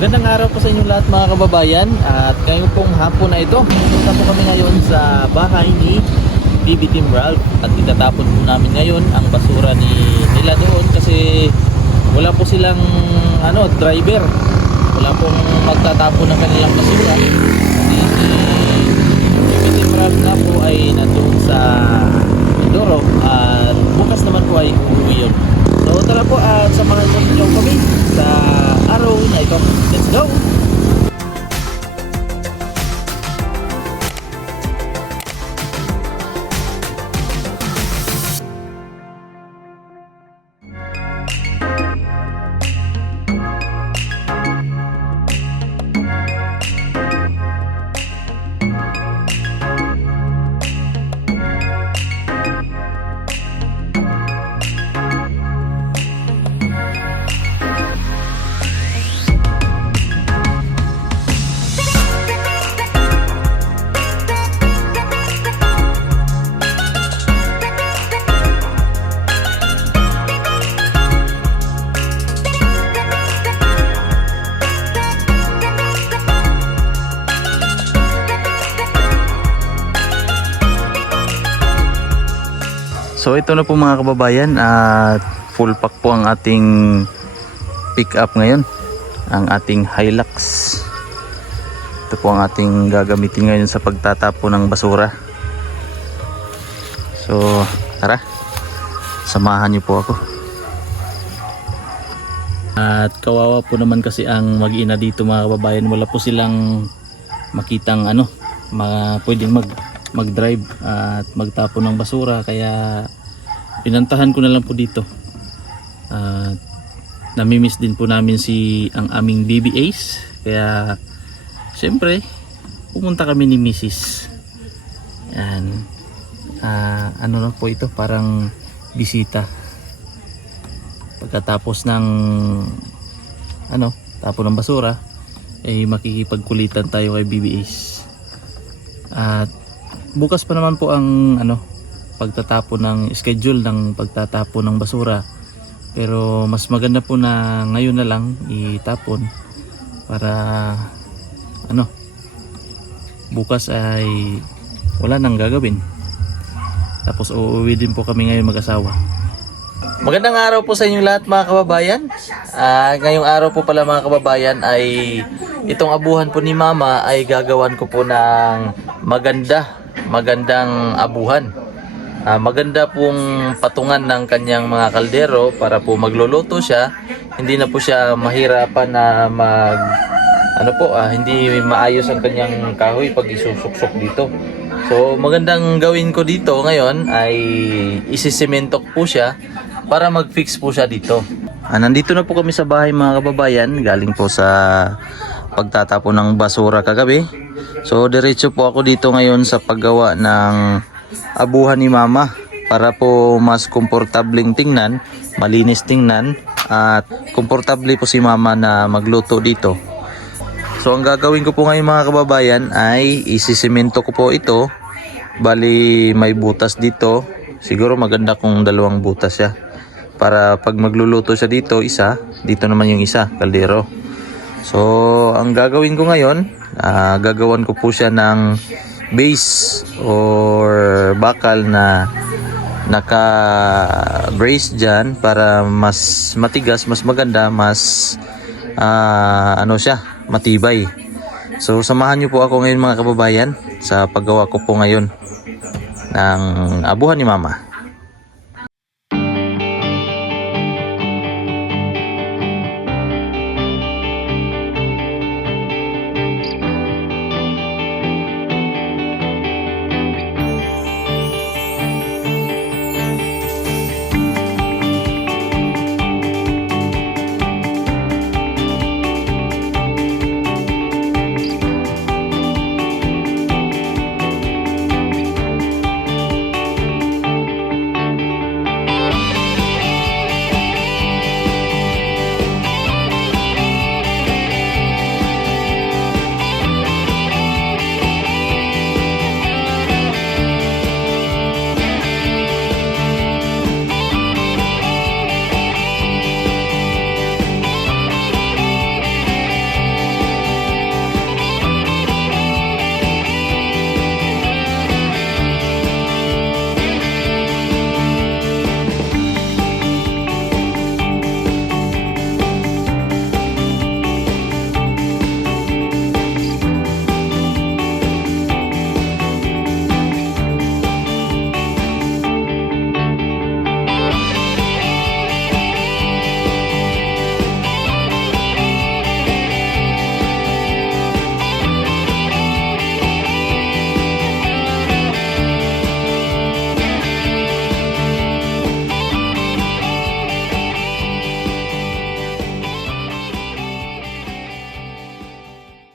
Magandang araw po sa inyong lahat mga kababayan. At ngayong pong hapon na ito, pupunta po kami ngayon sa bahay ni BB Team Ralph. At itatapon po namin ngayon ang basura nila doon kasi wala po silang driver. Wala pong magtatapon ng kanilang basura. Si BB Team Ralph na po ay nandun sa Mindoro at bukas naman po ay uuwi yun. So tara po at samahan po ninyo kami sa araw na ito. Let's go! So ito na po mga kababayan at full pack po ang ating pick up ngayon, ang ating Hilux. Ito po ang ating gagamitin ngayon sa pagtatapo ng basura. So tara, samahan niyo po ako. At kawawa po naman kasi ang mag-ina dito mga kababayan, wala po silang makitang pwedeng mag-drive at magtapon ng basura, kaya pinantahan ko na lang po dito. Namimiss din po namin ang aming baby Ace, kaya siyempre pumunta kami ni Mrs. Yan. Na po ito, parang bisita pagkatapos ng tapon ng basura ay makikipagkulitan tayo kay baby Ace. At bukas pa naman po ang pagtatapon ng schedule ng pagtatapon ng basura, pero mas maganda po na ngayon na lang itapon para bukas ay wala nang gagawin, tapos uuwi din po kami ngayon mag-asawa. Magandang araw po sa inyong lahat mga kababayan. Ngayong araw po pala mga kababayan ay itong abuhan po ni Mama ay gagawan ko po ng magandang abuhan. Maganda pong patungan ng kanyang mga kaldero para po magluluto siya. Hindi na po siya mahirapan na hindi maayos ang kanyang kahoy pag isusuksok dito. So magandang gawin ko dito ngayon ay isisimentok po siya para mag-fix po siya dito. Nandito na po kami sa bahay mga kababayan, galing po sa pagtatapon ng basura kagabi. So diretso po ako dito ngayon sa paggawa ng abuhan ni Mama para po mas komportableng tingnan, malinis tingnan, at komportable po si Mama na magluto dito. So ang gagawin ko po ngayon mga kababayan ay isisemento ko po ito. Bali may butas dito, siguro maganda kung 2 butas siya, para pag magluluto siya dito isa, dito naman yung isa kaldero. So ang gagawin ko ngayon, gagawan ko po siya ng base or bakal na naka-brace dyan para mas matigas, mas maganda, mas matibay. So samahan niyo po ako ngayon mga kababayan sa paggawa ko po ngayon ng abuhan ni Mama.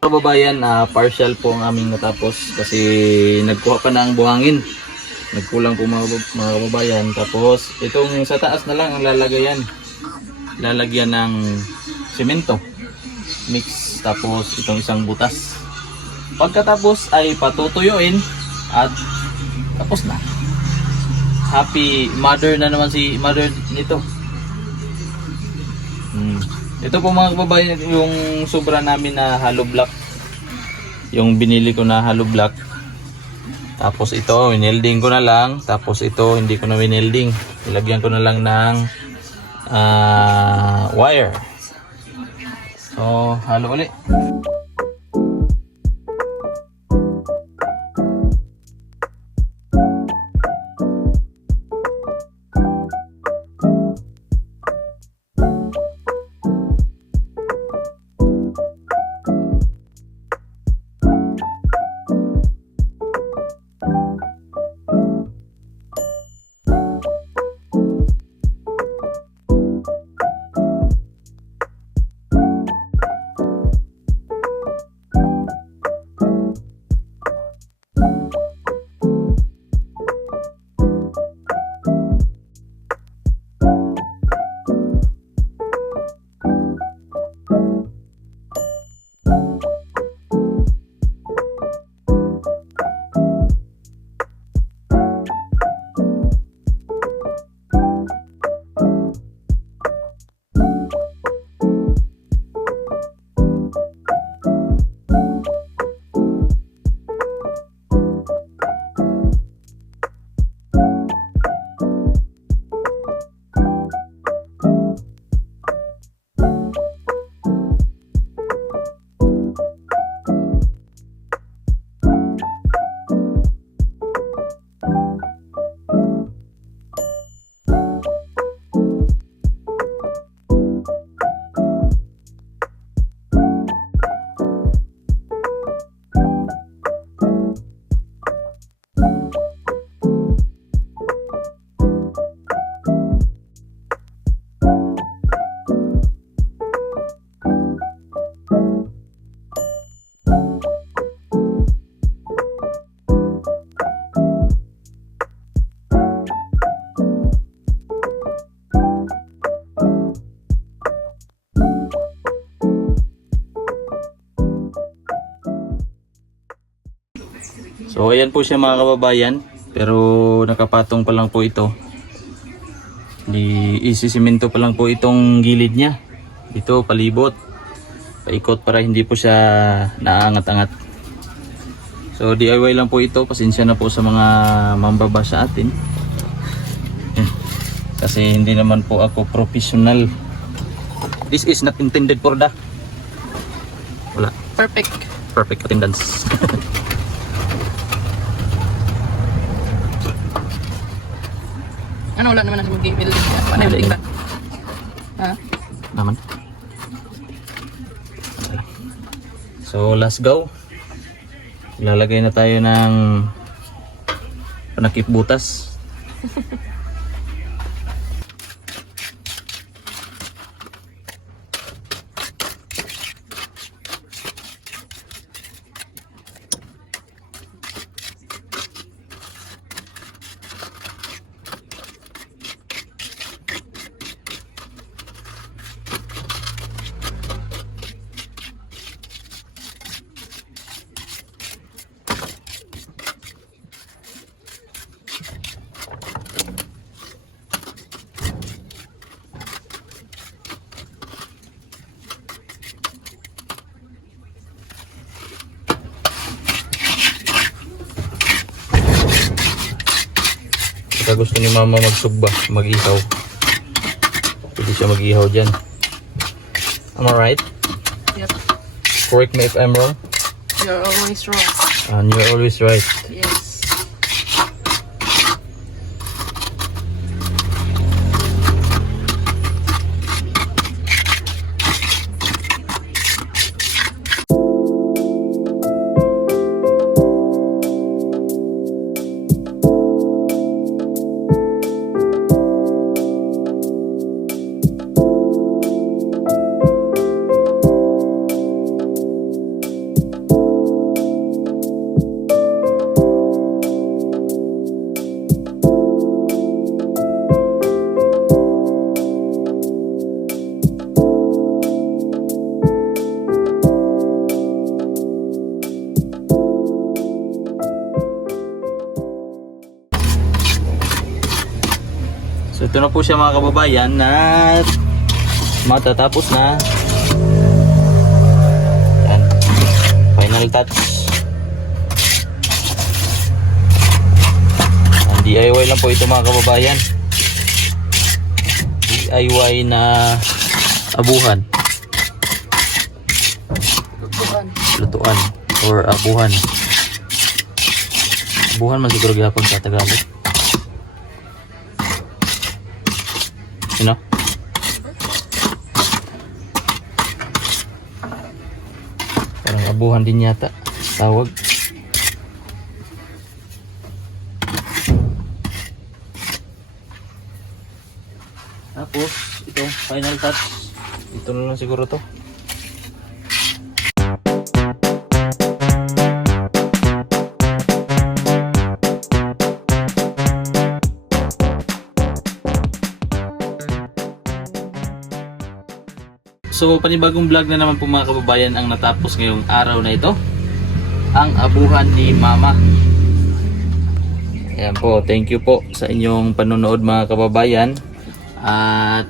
Kababayan, partial po ang aming natapos kasi nagkuha pa ng buhangin. Nagkulang po mga kababayan. Tapos itong sa taas na lang ang lalagayan. Lalagyan ng semento. Mix. Tapos itong isang butas. Pagkatapos ay patutuyuin at tapos na. Happy mother na naman si mother nito. Ito po mga kababayan yung sobra namin na hollow block. Yung binili ko na hollow block. Tapos ito, winelding ko na lang. Tapos ito, hindi ko na winelding. Ilagyan ko na lang ng wire. So, halo ulit. So ayan po siya mga kababayan, pero nakapatong pa lang po ito. Isisimento pa lang po itong gilid niya. Dito palibot, paikot para hindi po siya naangat-angat. So DIY lang po ito, pasensya na po sa mga mambaba sa atin. Kasi hindi naman po ako professional. This is not intended for the wala. Perfect attendance. Ano, wala naman ang mag-building. Paano yung building ba? Ha? Naman. So let's go. Lalagay na tayo ng panakip butas. Pagka gusto ni mama magsugba, mag-ihaw, pwede siya mag-ihaw dyan. Am I right? Yep. Correct me if I'm wrong. You're always wrong. And you're always right. Yes. ito na po siya mga kababayan na matatapos na. Yan. Final touch. Ang DIY lang po ito mga kababayan. DIY na abuhan. Lutuan or abuhan. Abuhan man siguro gyapon sa Tagalog. You know? Parang abuhan din yata tawag. Tapos ito final touch. Ito na lang siguro to. So panibagong vlog na naman po mga kababayan ang natapos ngayong araw na ito. Ang abuhan ni Mama. Ayan po, thank you po sa inyong panonood mga kababayan. At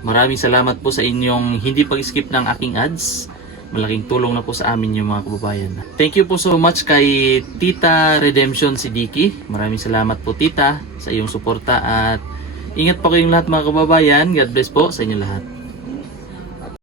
maraming salamat po sa inyong hindi pag-skip ng aking ads. Malaking tulong na po sa amin yung mga kababayan. Thank you po so much kay Tita Redemption Siddiqui. Maraming salamat po Tita sa iyong suporta at ingat po kayong lahat mga kababayan. God bless po sa inyo lahat.